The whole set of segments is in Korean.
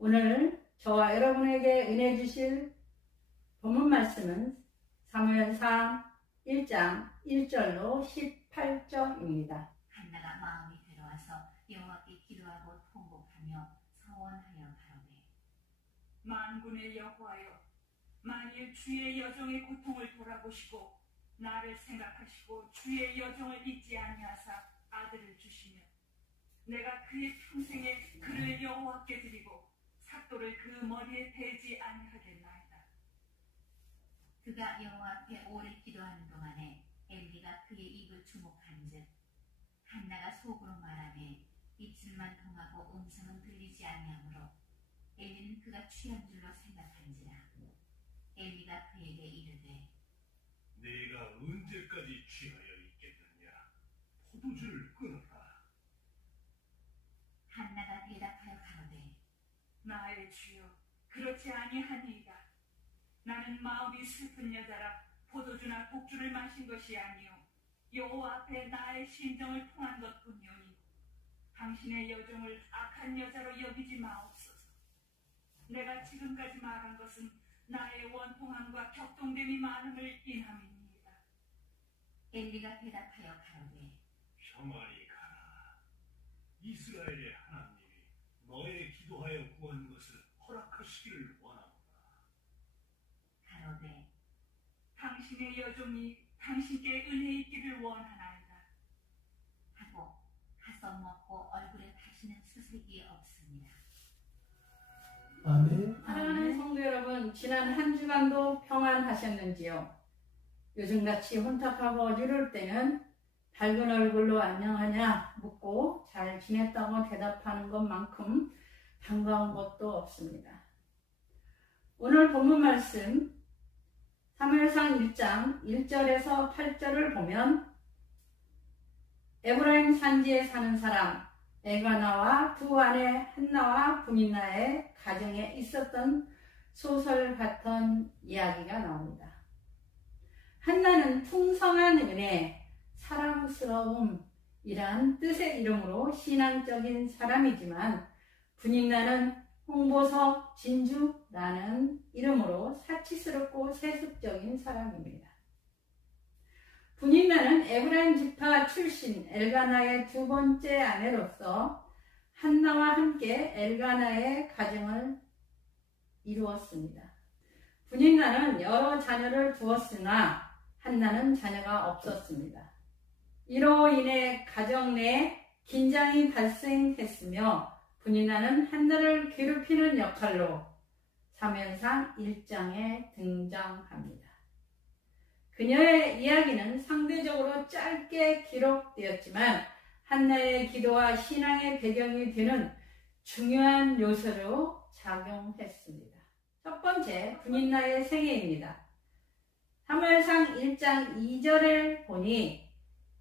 오늘 저와 여러분에게 은혜 주실 본문 말씀은 사무엘상 1장 1절로 18절입니다. 한나가 마음이 괴로워서 여호와께 기도하고 통곡하며 서원하여 가로되 만군의 여호와여, 만일 주의 여종의 고통을 돌아보시고 나를 생각하시고 주의 여종을 잊지 아니하사 아들을 주시며 내가 그의 평생에 그를 여호와께 드리고 삭도를 그 머리에 대지 아니하겠나이다. 그가 여호와 앞에 오래 기도하는 동안에 엘리가 그의 입을 주목한즉 한나가 속으로 말하되 입술만 통하고 음성은 들리지 아니하므로 엘리는 그가 취한 줄로 생각한지라. 엘리가 그에게 이르되 네가 언제까지 취하여 있겠느냐? 포도주를 끊어라. 한나가 대답하여 가로되 나의 주여, 그렇지 아니하니이다. 나는 마음이 슬픈 여자라 포도주나 독주를 마신 것이 아니요 여호와 앞에 나의 심정을 통한 것뿐이오니 당신의 여종을 악한 여자로 여기지 마옵소서. 내가 지금까지 말한 것은 나의 원통함과 격동됨이 많음을 인함이니이다. 엘리가 대답하여 가로되 평안히 가라. 이스라엘의 하나님이 너의 기도하여 구한 것을 허락하시기를 원하노라. 가로되 당신의 여종이 당신께 은혜 있기를 원하나이다. 하고 가서 먹고 얼굴에 다시는 수색이 없습니다. 아멘. 사랑하는 성도 여러분, 지난 한 주간도 평안하셨는지요? 요즘같이 혼탁하고 어지러울 때는 밝은 얼굴로 안녕하냐 묻고 잘 지냈다고 대답하는 것만큼 반가운 것도 없습니다. 오늘 본문 말씀 사무엘상 1장 1절에서 8절을 보면 에브라임 산지에 사는 사람 엘가나와 두 아내 한나와 브니나의 가정에 있었던 소설 같은 이야기가 나옵니다. 한나는 풍성한 은혜, 사랑스러움이란 뜻의 이름으로 신앙적인 사람이지만 브니나는 홍보석, 진주라는 이름으로 사치스럽고 세습적인 사람입니다. 브니나는 에브라임 지파 출신 엘가나의 두 번째 아내로서 한나와 함께 엘가나의 가정을 이루었습니다. 브니나는 여러 자녀를 두었으나 한나는 자녀가 없었습니다. 이로 인해 가정 내에 긴장이 발생했으며 브니나는 한나를 괴롭히는 역할로 사무엘상 1장에 등장합니다. 그녀의 이야기는 상대적으로 짧게 기록되었지만 한나의 기도와 신앙의 배경이 되는 중요한 요소로 작용했습니다. 첫 번째, 브니나의 생애입니다. 사무엘상 1장 2절을 보니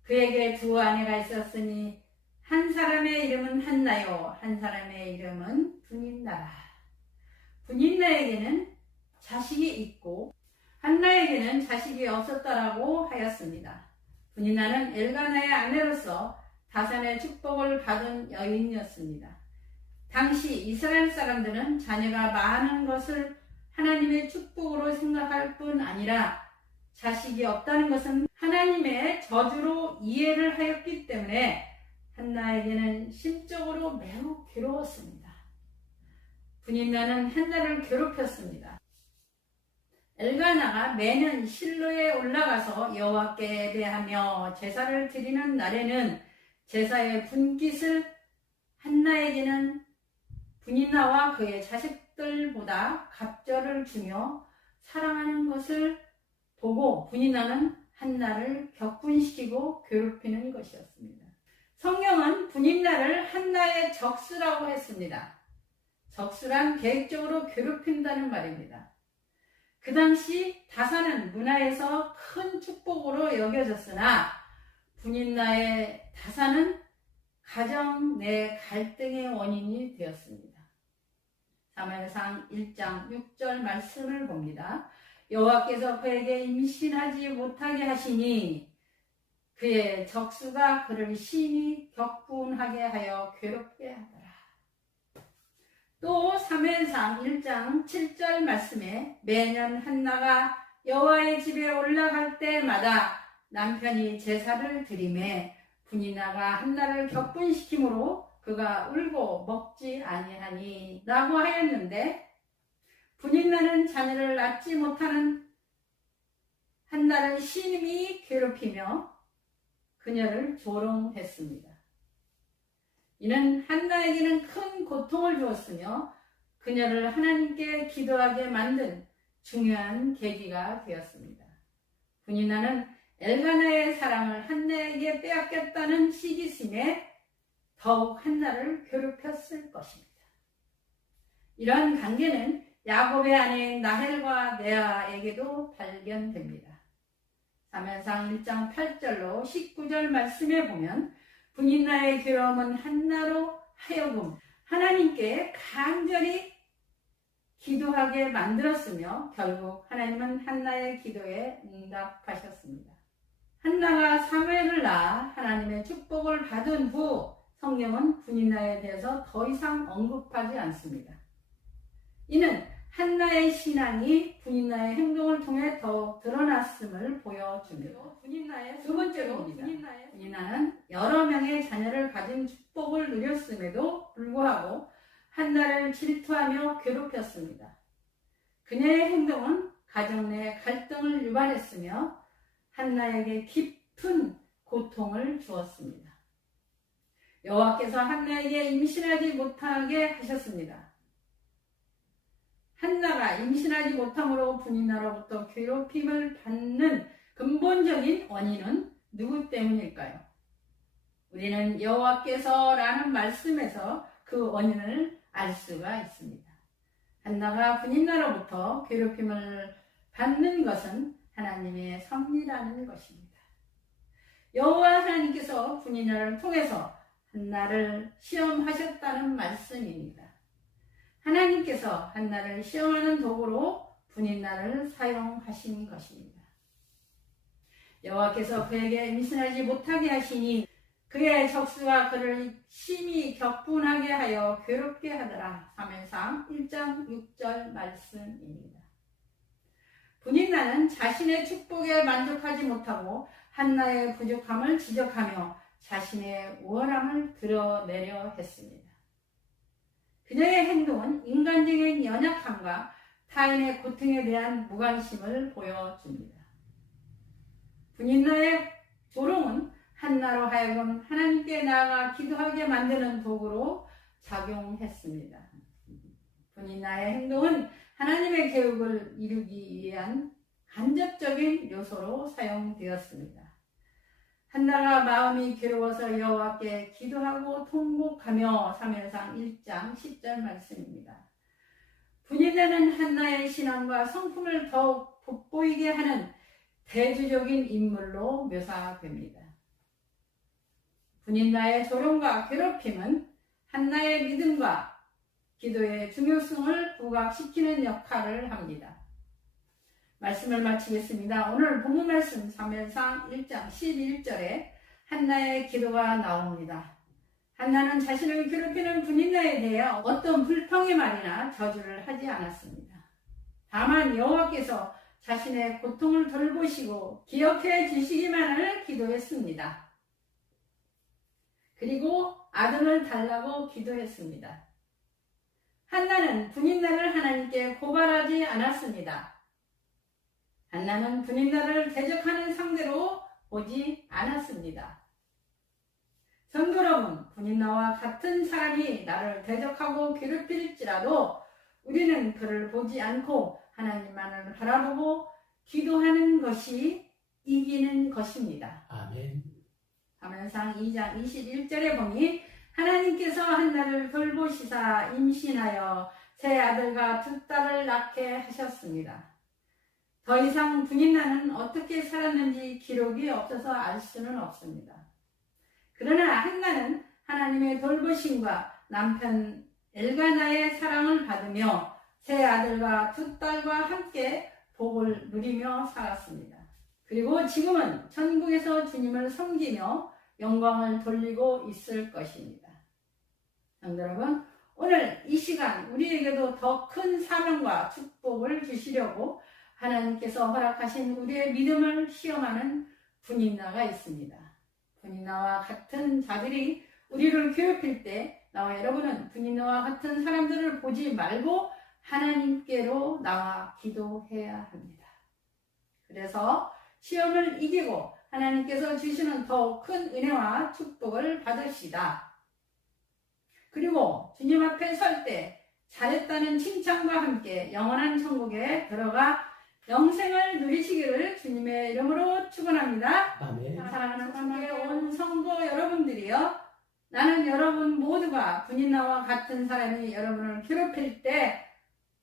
그에게 두 아내가 있었으니 한 사람의 이름은 한나요, 한 사람의 이름은 브니나라. 브니나에게는 자식이 있고 한나에게는 자식이 없었다라고 하였습니다. 브니나는 엘가나의 아내로서 다산의 축복을 받은 여인이었습니다. 당시 이스라엘 사람들은 자녀가 많은 것을 하나님의 축복으로 생각할 뿐 아니라 자식이 없다는 것은 하나님의 저주로 이해를 하였기 때문에 한나에게는 심적으로 매우 괴로웠습니다. 브니나는 한나를 괴롭혔습니다. 엘가나가 매년 실로에 올라가서 여호와께 예배하며 제사를 드리는 날에는 제사의 분깃을 한나에게는 브니나와 그의 자식들보다 갑절을 주며 사랑하는 것을 보고 브니나는 한나를 격분시키고 괴롭히는 것이었습니다. 성경은 브니나를 한나의 적수라고 했습니다. 적수란 계획적으로 괴롭힌다는 말입니다. 그 당시 다산은 문화에서 큰 축복으로 여겨졌으나 브니나의 다산은 가정 내 갈등의 원인이 되었습니다. 사무엘상 1장 6절 말씀을 봅니다. 여호와께서 그에게 임신하지 못하게 하시니 그의 적수가 그를 심히 격분하게 하여 괴롭게 하더라. 또 사무엘상 1장 7절 말씀에 매년 한나가 여호와의 집에 올라갈 때마다 남편이 제사를 드리매 분이나가 한나를 격분시키므로 그가 울고 먹지 아니하니 라고 하였는데, 분인나는 자녀를 낳지 못하는 한나를 심히 괴롭히며 그녀를 조롱했습니다. 이는 한나에게는 큰 고통을 주었으며 그녀를 하나님께 기도하게 만든 중요한 계기가 되었습니다. 분인나는 엘가나의 사랑을 한나에게 빼앗겼다는 시기심에 더욱 한나를 괴롭혔을 것입니다. 이러한 관계는 야곱의 아내인 라헬과 레아에게도 발견됩니다. 사무엘상 1장 8절로 19절 말씀에 보면 분인나의 괴로움은 한나로 하여금 하나님께 간절히 기도하게 만들었으며 결국 하나님은 한나의 기도에 응답하셨습니다. 한나가 사무엘을 낳아 하나님의 축복을 받은 후 성경은 분인나에 대해서 더 이상 언급하지 않습니다. 이는 한나의 신앙이 분인나의 행동을 통해 더욱 드러났음을 보여줍니다. 분인나의 두 번째로입니다. 분인나는 여러 명의 자녀를 가진 축복을 누렸음에도 불구하고 한나를 질투하며 괴롭혔습니다. 그녀의 행동은 가정 내 갈등을 유발했으며 한나에게 깊은 고통을 주었습니다. 여호와께서 한나에게 임신하지 못하게 하셨습니다. 한나가 임신하지 못함으로 분인나로부터 괴롭힘을 받는 근본적인 원인은 누구 때문일까요? 우리는 여호와께서라는 말씀에서 그 원인을 알 수가 있습니다. 한나가 분인나로부터 괴롭힘을 받는 것은 하나님의 섭리라는 것입니다. 여호와 하나님께서 분인나를 통해서 한나를 시험하셨다는 말씀입니다. 하나님께서 한나를 시험하는 도구로 분인나를 사용하신 것입니다. 여호와께서 그에게 임신하지 못하게 하시니 그의 적수가 그를 심히 격분하게 하여 괴롭게 하더라. 사무엘상 1장 6절 말씀입니다. 분인나는 자신의 축복에 만족하지 못하고 한나의 부족함을 지적하며 자신의 우월함을 드러내려 했습니다. 그녀의 행동은 인간적인 연약함과 타인의 고통에 대한 무관심을 보여줍니다. 분인나의 조롱은 한나로 하여금 하나님께 나아가 기도하게 만드는 도구로 작용했습니다. 분인나의 행동은 하나님의 계획을 이루기 위한 간접적인 요소로 사용되었습니다. 한나가 마음이 괴로워서 여호와께 기도하고 통곡하며 사무엘상 1장 10절 말씀입니다. 분인나는 한나의 신앙과 성품을 더욱 돋보이게 하는 대주적인 인물로 묘사됩니다. 분인나의 조롱과 괴롭힘은 한나의 믿음과 기도의 중요성을 부각시키는 역할을 합니다. 말씀을 마치겠습니다. 오늘 본문 말씀 사무엘상 1장 11절에 한나의 기도가 나옵니다. 한나는 자신을 괴롭히는 분인나에 대해 어떤 불평의 말이나 저주를 하지 않았습니다. 다만 여호와께서 자신의 고통을 돌보시고 기억해 주시기만을 기도했습니다. 그리고 아들을 달라고 기도했습니다. 한나는 분인나를 하나님께 고발하지 않았습니다. 한나는 분인나를 대적하는 상대로 보지 않았습니다. 성도 여러분, 분인나와 같은 사람이 나를 대적하고 괴롭힐지라도 우리는 그를 보지 않고 하나님만을 바라보고 기도하는 것이 이기는 것입니다. 아멘. 사무엘상 2장 21절에 보니 하나님께서 한나를 돌보시사 임신하여 새 아들과 두 딸을 낳게 하셨습니다. 더 이상 분인나는 어떻게 살았는지 기록이 없어서 알 수는 없습니다. 그러나 한나는 하나님의 돌보심과 남편 엘가나의 사랑을 받으며 새 아들과 두 딸과 함께 복을 누리며 살았습니다. 그리고 지금은 천국에서 주님을 섬기며 영광을 돌리고 있을 것입니다. 성도 여러분, 오늘 이 시간 우리에게도 더 큰 사명과 축복을 주시려고 하나님께서 허락하신 우리의 믿음을 시험하는 분인나가 있습니다. 분인나와 같은 자들이 우리를 괴롭힐 때 나와 여러분은 분인나와 같은 사람들을 보지 말고 하나님께로 나와 기도해야 합니다. 그래서 시험을 이기고 하나님께서 주시는 더 큰 은혜와 축복을 받읍시다. 그리고 주님 앞에 설 때 잘했다는 칭찬과 함께 영원한 천국에 들어가 영생을 누리시기를 주님의 이름으로 축원합니다. 아멘. 사랑하는 함께 온 성도 여러분들이요, 나는 여러분 모두가 분인나와 같은 사람이 여러분을 괴롭힐 때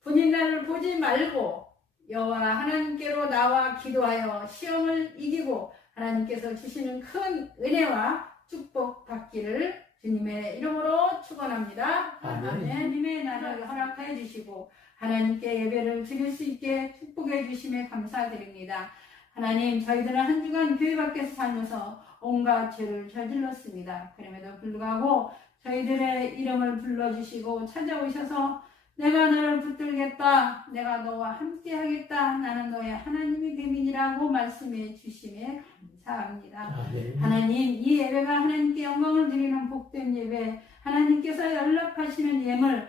분인나를 보지 말고 여호와 하나님께로 나와 기도하여 시험을 이기고 하나님께서 주시는 큰 은혜와 축복 받기를 주님의 이름으로 축원합니다. 아멘. 주님의 나라를 허락해 주시고 하나님께 예배를 드릴 수 있게 축복해 주심에 감사드립니다. 하나님, 저희들은 한 주간 교회 밖에서 살면서 온갖 죄를 저질렀습니다. 그럼에도 불구하고 저희들의 이름을 불러주시고 찾아오셔서 내가 너를 붙들겠다, 내가 너와 함께 하겠다, 나는 너의 하나님의 대민이라고 말씀해 주심에 감사합니다. 아멘. 하나님, 이 예배가 하나님께 영광을 드리는 복된 예배, 하나님께서 연락하시는 예물,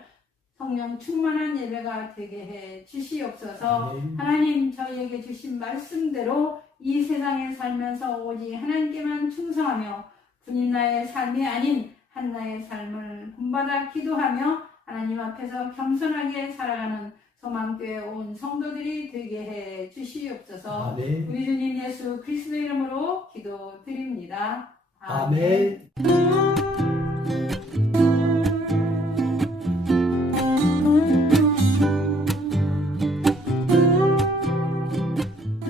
성령 충만한 예배가 되게 해 주시옵소서. 아멘. 하나님, 저희에게 주신 말씀대로 이 세상에 살면서 오직 하나님께만 충성하며 분인나의 삶이 아닌 한나의 삶을 본받아 기도하며 하나님 앞에서 겸손하게 살아가는 소망교회 온 성도들이 되게 해 주시옵소서. 아멘. 우리 주님 예수 그리스도 이름으로 기도드립니다. 아멘.